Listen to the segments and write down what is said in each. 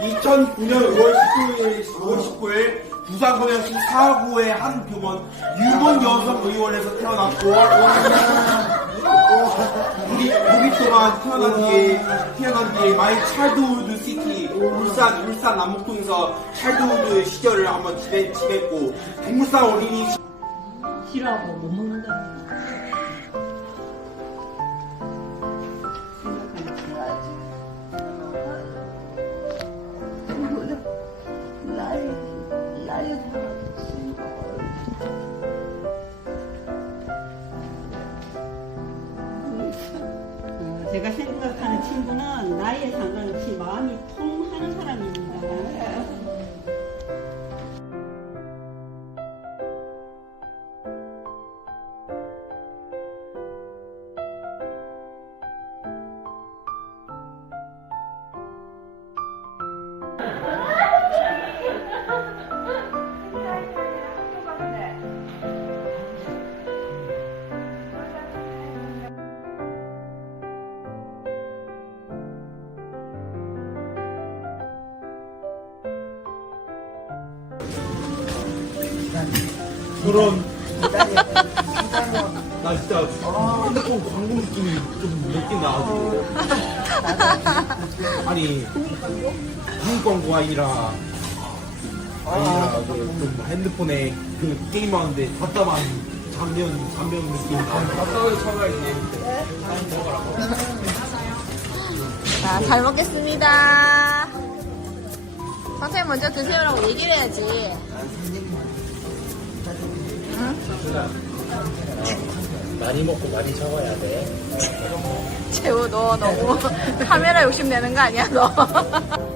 2009년 5월 19일, 5월 19일 부산광역시 사구의 한 병원 유본 여성 의원에서 태어났고 6일, 6일 동안 태어난 뒤에 태어난 뒤에 마이 찰드우드 시티 울산 울산 남목동에서 찰드우드 시절을 한번 지내, 지냈고 백물산 어린이 싫어하고 못 먹는다. 제가 생각하는 친구는 나이에 상관없이 마음이 통하는 사람입니다. 그런 나 진짜 핸드폰 광고 느낌이 좀 느낌 나가지고 아니 한국 광고가 아니라 아니라 그좀 핸드폰에 그 게임하는데 답답한 장면 장면 느낌. 답답하게 참아야지 자, 잘 먹겠습니다. 선생님 먼저 드세요라고 얘기를 해야지. 많이 먹고 많이 적어야 돼. 재호, 너 너무 카메라 욕심 내는 거 아니야, 너?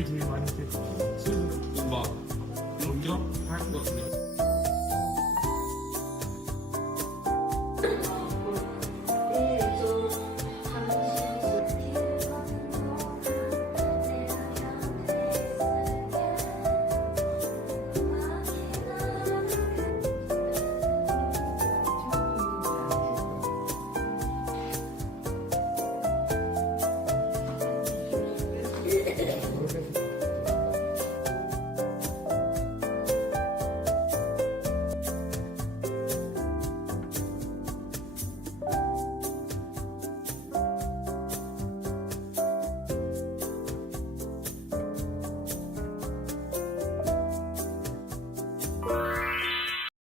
게 제일 많이 됐고 술, 수박, 음료 할것 같습니다.